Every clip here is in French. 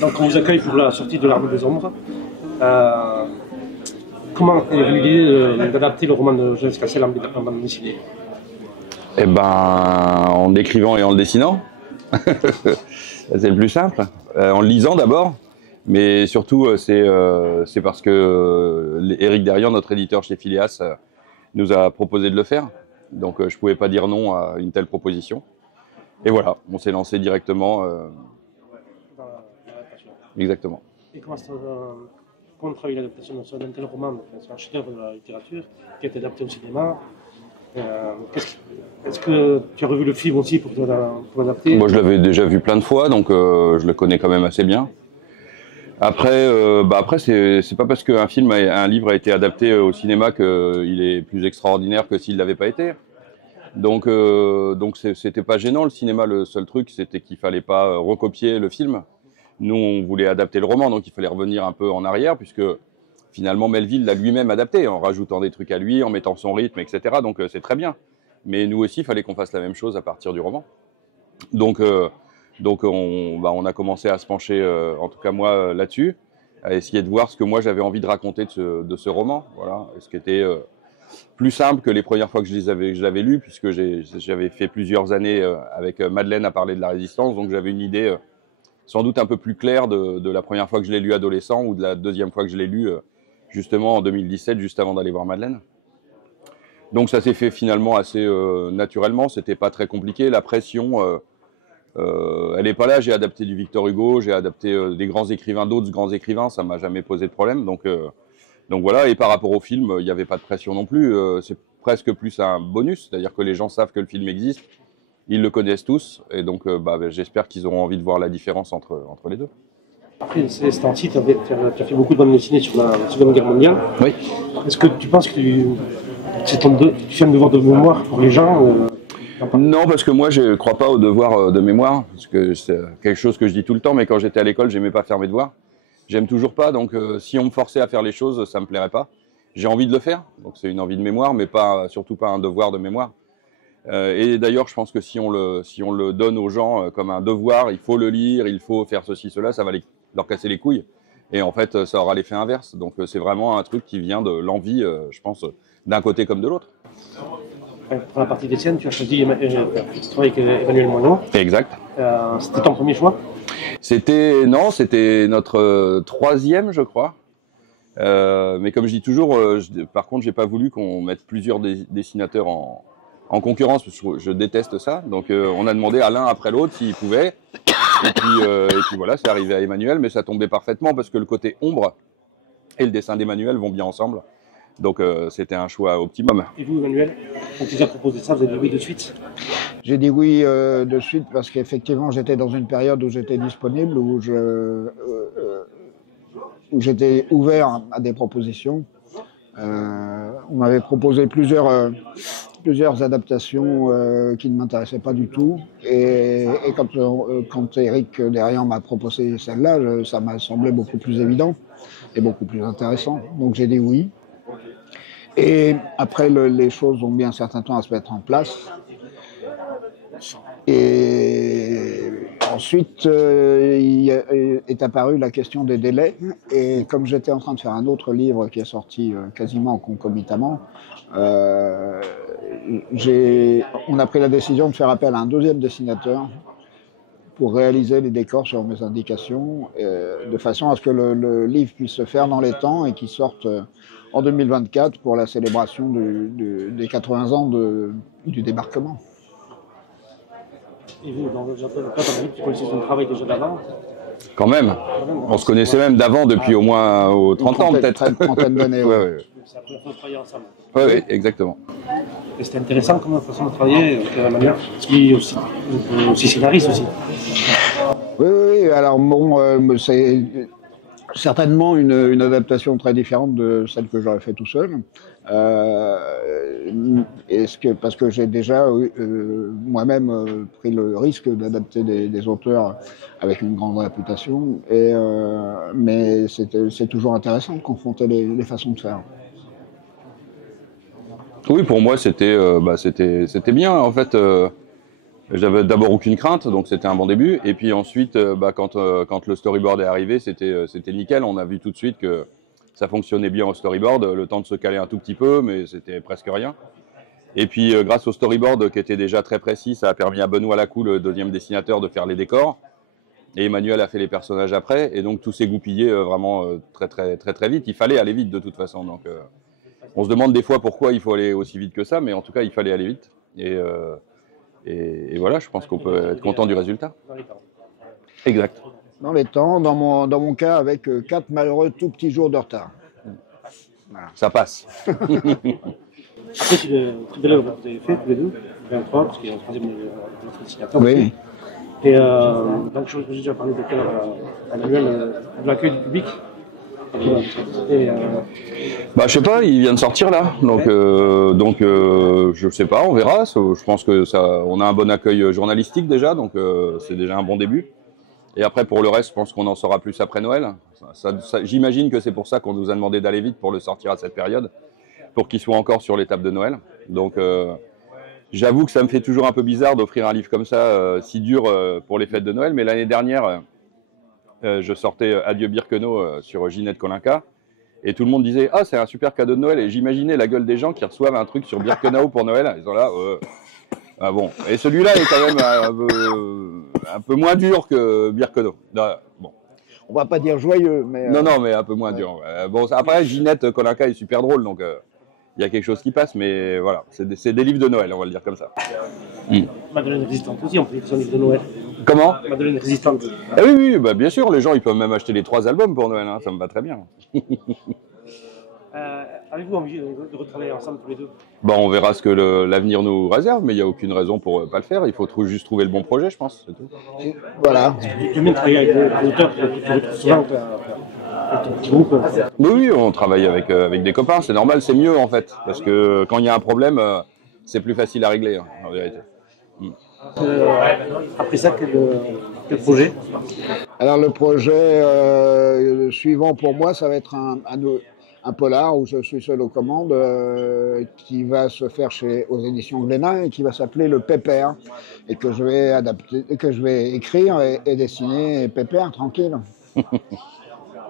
Donc on vous accueille pour la sortie de l'Armée des Ombres. Comment est venue l'idée d'adapter le roman de Joseph Cassel en bande dessinée? Eh ben, en l'écrivant et en le dessinant. C'est le plus simple. En le lisant d'abord, mais surtout c'est parce que Éric Derriand, notre éditeur chez Phileas, nous a proposé de le faire. Donc je ne pouvais pas dire non à une telle proposition. Et voilà, on s'est lancé directement. Exactement. Et comment on travaille l'adaptation d'un tel roman? C'est un chef-d'œuvre de la littérature qui a été adapté au cinéma. Est-ce que tu as revu le film aussi pour l'adapter? Moi, je l'avais déjà vu plein de fois, donc je le connais quand même assez bien. Après, c'est pas parce qu'un livre a été adapté au cinéma qu'il est plus extraordinaire que s'il l'avait pas été. Donc c'était pas gênant le cinéma. Le seul truc, c'était qu'il fallait pas recopier le film. Nous, on voulait adapter le roman, donc il fallait revenir un peu en arrière, puisque finalement Melville l'a lui-même adapté, en rajoutant des trucs à lui, en mettant son rythme, etc. Donc c'est très bien. Mais nous aussi, il fallait qu'on fasse la même chose à partir du roman. Donc on a commencé à se pencher, en tout cas moi, là-dessus, à essayer de voir ce que moi j'avais envie de raconter de ce roman. Voilà, ce qui était plus simple que les premières fois que je l'avais lu, puisque j'avais fait plusieurs années avec Madeleine à parler de la résistance, donc j'avais une idée sans doute un peu plus claire de la première fois que je l'ai lu adolescent ou de la deuxième fois que je l'ai lu justement en 2017, juste avant d'aller voir Madeleine. Donc ça s'est fait finalement assez naturellement, c'était pas très compliqué. La pression, elle est pas là. J'ai adapté du Victor Hugo, j'ai adapté des grands écrivains, d'autres grands écrivains, ça m'a jamais posé de problème. Donc voilà, et par rapport au film, il n'y avait pas de pression non plus. C'est presque plus un bonus, c'est-à-dire que les gens savent que le film existe, ils le connaissent tous, et donc j'espère qu'ils auront envie de voir la différence entre les deux. Après, c'est temps-ci, tu as fait beaucoup de bandes dessinées sur la Seconde Guerre mondiale. Oui. Est-ce que tu penses que tu fais un devoir de mémoire pour les gens Non, parce que moi, je ne crois pas au devoir de mémoire, parce que c'est quelque chose que je dis tout le temps, mais quand j'étais à l'école, j'aimais pas faire mes devoirs. J'aime toujours pas, donc si on me forçait à faire les choses, ça me plairait pas. J'ai envie de le faire, donc c'est une envie de mémoire, mais surtout pas un devoir de mémoire. Et d'ailleurs, je pense que si on le donne aux gens comme un devoir, il faut le lire, il faut faire ceci, cela, ça va leur casser les couilles. Et en fait, ça aura l'effet inverse. Donc c'est vraiment un truc qui vient de l'envie, je pense, d'un côté comme de l'autre. Pour la partie des siennes, tu as choisi de travailler avec Emmanuel Moineau. Exact. C'était ton premier choix? C'était notre troisième, je crois. Mais comme je dis toujours, par contre, j'ai pas voulu qu'on mette plusieurs dessinateurs en concurrence, parce que je déteste ça. Donc on a demandé à l'un après l'autre s'il pouvait. Et puis voilà, c'est arrivé à Emmanuel, mais ça tombait parfaitement parce que le côté ombre et le dessin d'Emmanuel vont bien ensemble. Donc c'était un choix optimum. Et vous, Emmanuel, quand tu as proposé ça, vous avez dit oui de suite? J'ai dit oui de suite parce qu'effectivement j'étais dans une période où j'étais disponible, où j'étais ouvert à des propositions. On m'avait proposé plusieurs adaptations qui ne m'intéressaient pas du tout. Et quand Éric Derriand m'a proposé celle-là, ça m'a semblé beaucoup plus évident et beaucoup plus intéressant. Donc j'ai dit oui. Et après, les choses ont mis un certain temps à se mettre en place. Et ensuite, est apparue la question des délais. Et comme j'étais en train de faire un autre livre qui est sorti quasiment concomitamment, on a pris la décision de faire appel à un deuxième dessinateur pour réaliser les décors sur mes indications, de façon à ce que le livre puisse se faire dans les temps et qu'il sorte en 2024 pour la célébration des 80 ans du débarquement. Et vous, dans le livre, tu connaissais son travail déjà d'avant? Quand même. On se connaissait même d'avant, depuis au moins 30 ans peut-être. Une trentaine d'années, oui. Ouais. C'est la première fois de travailler ensemble. Oui, exactement. Et c'était intéressant comme façon de travailler avec la manière, qui est aussi scénariste aussi. Oui. Alors bon, c'est certainement une adaptation très différente de celle que j'aurais fait tout seul. Parce que j'ai déjà moi-même pris le risque d'adapter des auteurs avec une grande réputation. Mais c'est toujours intéressant de confronter les façons de faire. Oui, pour moi, c'était bien. En fait, J'avais d'abord aucune crainte, donc c'était un bon début. Et puis ensuite, quand le storyboard est arrivé, c'était nickel. On a vu tout de suite que ça fonctionnait bien au storyboard. Le temps de se caler un tout petit peu, mais c'était presque rien. Et puis grâce au storyboard qui était déjà très précis, ça a permis à Benoît Lacou, le deuxième dessinateur, de faire les décors. Et Emmanuel a fait les personnages après. Et donc tout s'est goupillé vraiment très vite. Il fallait aller vite de toute façon. Donc on se demande des fois pourquoi il faut aller aussi vite que ça, mais en tout cas il fallait aller vite. Et voilà, je pense qu'on peut être content du résultat. Exact. Dans les temps, dans mon cas, avec 4 malheureux tout petits jours de retard. Voilà. Ça passe. Après, c'est le très bel œuvre que vous avez fait tous les deux, 23, parce qu'il y a un troisième dessinateur. Oui. Et donc, je vous ai déjà parlé de quel Emmanuel, de l'accueil du public. Et, je sais pas, il vient de sortir là, donc je sais pas, on verra. Je pense que on a un bon accueil journalistique déjà, donc c'est déjà un bon début. Et après pour le reste, je pense qu'on en saura plus après Noël. J'imagine que c'est pour ça qu'on nous a demandé d'aller vite pour le sortir à cette période, pour qu'il soit encore sur l'étape de Noël. Donc j'avoue que ça me fait toujours un peu bizarre d'offrir un livre comme ça, si dur pour les fêtes de Noël, mais l'année dernière. Je sortais Adieu Birkenau sur Ginette Kolinka et tout le monde disait ah c'est un super cadeau de Noël et j'imaginais la gueule des gens qui reçoivent un truc sur Birkenau pour Noël, ils sont là ah bon, et celui-là est quand même un peu moins dur que Birkenau. Bon. On va pas dire joyeux, mais non mais un peu moins dur. Bon après Ginette Kolinka est super drôle, donc il y a quelque chose qui passe, mais voilà, c'est des livres de Noël, on va le dire comme ça. Madeleine Résistante aussi, on peut dire que c'est un livre de Noël. Comment? Madeleine Résistante. Ah oui, bien sûr, les gens ils peuvent même acheter les 3 albums pour Noël, hein, ça me va très bien. Avez-vous envie de retravailler ensemble tous les deux? On verra ce que l'avenir nous réserve, mais il n'y a aucune raison pour ne pas le faire. Il faut juste trouver le bon projet, je pense. C'est tout. Voilà. Tu aimes travailler avec des auteurs que tu retrouves souvent avec ton petit groupe? Oui, on travaille avec des copains, c'est normal, c'est mieux en fait. Parce que quand il y a un problème, c'est plus facile à régler, en vérité. Après ça, quel projet? Alors le projet suivant pour moi, ça va être un polar où je suis seul aux commandes qui va se faire aux éditions Glénat et qui va s'appeler Le Pépère et que je vais adapter, que je vais écrire et dessiner Pépère tranquille.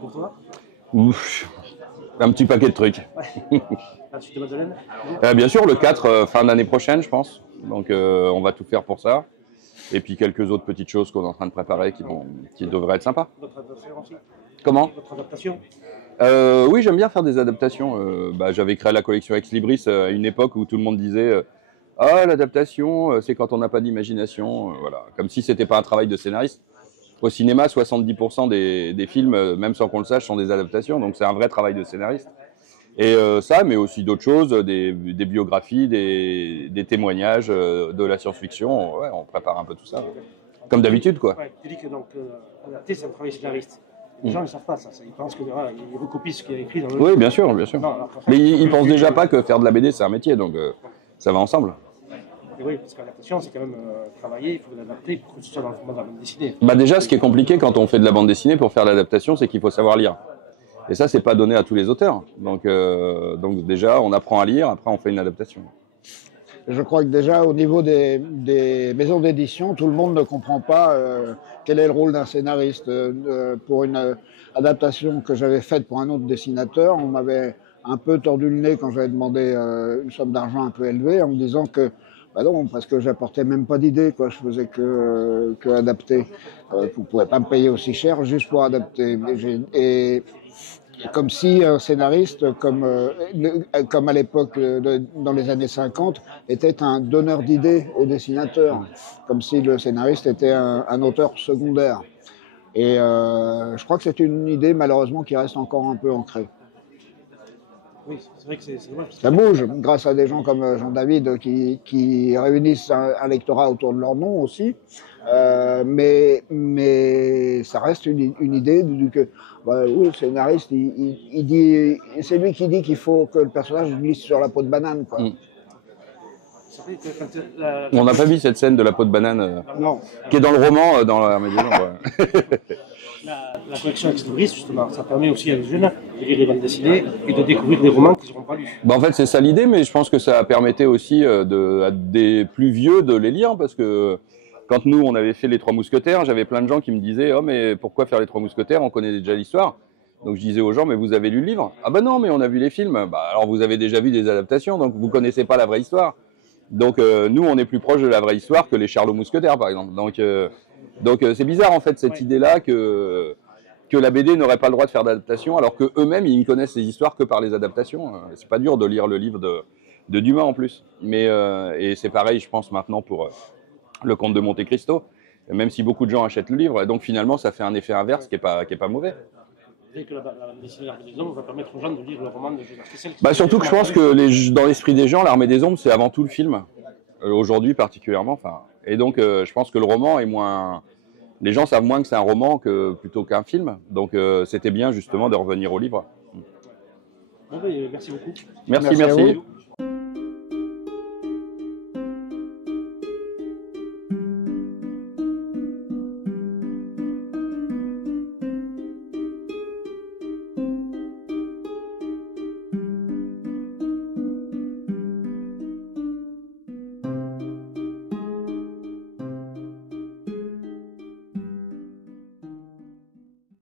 Pour toi? Ouf, un petit paquet de trucs. La suite de Madeleine? Bien sûr, le 4, fin d'année prochaine, je pense. Donc on va tout faire pour ça. Et puis quelques autres petites choses qu'on est en train de préparer qui devraient être sympas. Votre adaptation aussi? Comment? Votre adaptation? Oui, j'aime bien faire des adaptations. J'avais créé la collection Ex Libris à une époque où tout le monde disait ah, l'adaptation, c'est quand on n'a pas d'imagination. Voilà. Comme si c'était pas un travail de scénariste. Au cinéma, 70% des films, même sans qu'on le sache, sont des adaptations. Donc c'est un vrai travail de scénariste. Et ça, mais aussi d'autres choses, des biographies, des témoignages, de la science-fiction. Ouais, on prépare un peu tout ça. Comme d'habitude, quoi. Ouais, tu dis que donc, adapter, c'est un travail scénariste. Les gens ne savent pas ça. Ils pensent qu'ils recopient ce qu'il y a écrit dans le livre. Oui, bien sûr. Non, mais ils ne pensent déjà pas que faire de la BD, c'est un métier, donc ça va ensemble. Et oui, parce que l'adaptation, c'est quand même travailler, il faut l'adapter pour que ce soit dans le format de la bande dessinée. Déjà, ce qui est compliqué quand on fait de la bande dessinée pour faire l'adaptation, c'est qu'il faut savoir lire. Et ça, c'est pas donné à tous les auteurs. Donc déjà, on apprend à lire, après on fait une adaptation. Je crois que déjà, au niveau des maisons d'édition, tout le monde ne comprend pas quel est le rôle d'un scénariste. Pour une adaptation que j'avais faite pour un autre dessinateur, on m'avait un peu tordu le nez quand j'avais demandé une somme d'argent un peu élevée, en me disant que non, parce que j'apportais même pas d'idée, quoi. Je faisais que adapter. Vous pouvez pas me payer aussi cher juste pour adapter. Et comme si un scénariste, comme à l'époque, dans les années 50, était un donneur d'idées au dessinateur, comme si le scénariste était un auteur secondaire. Et je crois que c'est une idée, malheureusement, qui reste encore un peu ancrée. Oui, c'est vrai que c'est dommage. Ça bouge, grâce à des gens comme Jean-David qui réunissent un lectorat autour de leur nom aussi. Mais ça reste une idée que oui, le scénariste, il dit, c'est lui qui dit qu'il faut que le personnage glisse sur la peau de banane, quoi. C'est vrai que quand On n'a pas vu cette scène de la peau de banane Non. qui est dans le roman, dans l'Armée des Ombres. la collection Ex-Libris, justement, ça permet aussi à les jeunes de lire les bandes dessinées et de découvrir des romans qu'ils n'auront pas lus. Bah en fait, c'est ça l'idée, mais je pense que ça permettait aussi à des plus vieux de les lire, parce que quand nous, on avait fait les Trois Mousquetaires, j'avais plein de gens qui me disaient « Oh, mais pourquoi faire les Trois Mousquetaires? On connaît déjà l'histoire. » Donc je disais aux gens « Mais vous avez lu le livre ?»« Ah bah non, mais on a vu les films. » Bah alors vous avez déjà vu des adaptations, donc vous connaissez pas la vraie histoire. Donc nous, on est plus proche de la vraie histoire que les Charlots Mousquetaires, par exemple. Donc c'est bizarre, en fait, cette idée-là que la BD n'aurait pas le droit de faire d'adaptation, alors qu'eux-mêmes, ils ne connaissent les histoires que par les adaptations. C'est pas dur de lire le livre de Dumas, en plus. Mais, et c'est pareil, je pense, maintenant pour Le Comte de Monte Cristo, même si beaucoup de gens achètent le livre. Et donc, finalement, ça fait un effet inverse qui est pas mauvais. Vous savez que la bande dessinée L'Armée des Ombres va permettre aux gens de lire le roman de Giscard d'Estaing. Bah, surtout que je pense que dans l'esprit des gens, L'Armée des Ombres, c'est avant tout le film. Aujourd'hui, particulièrement. Enfin, et donc, je pense que le roman est moins... Les gens savent moins que c'est un roman plutôt qu'un film. Donc, c'était bien, justement, de revenir au livre. Bon, ben, merci beaucoup. Merci. à vous.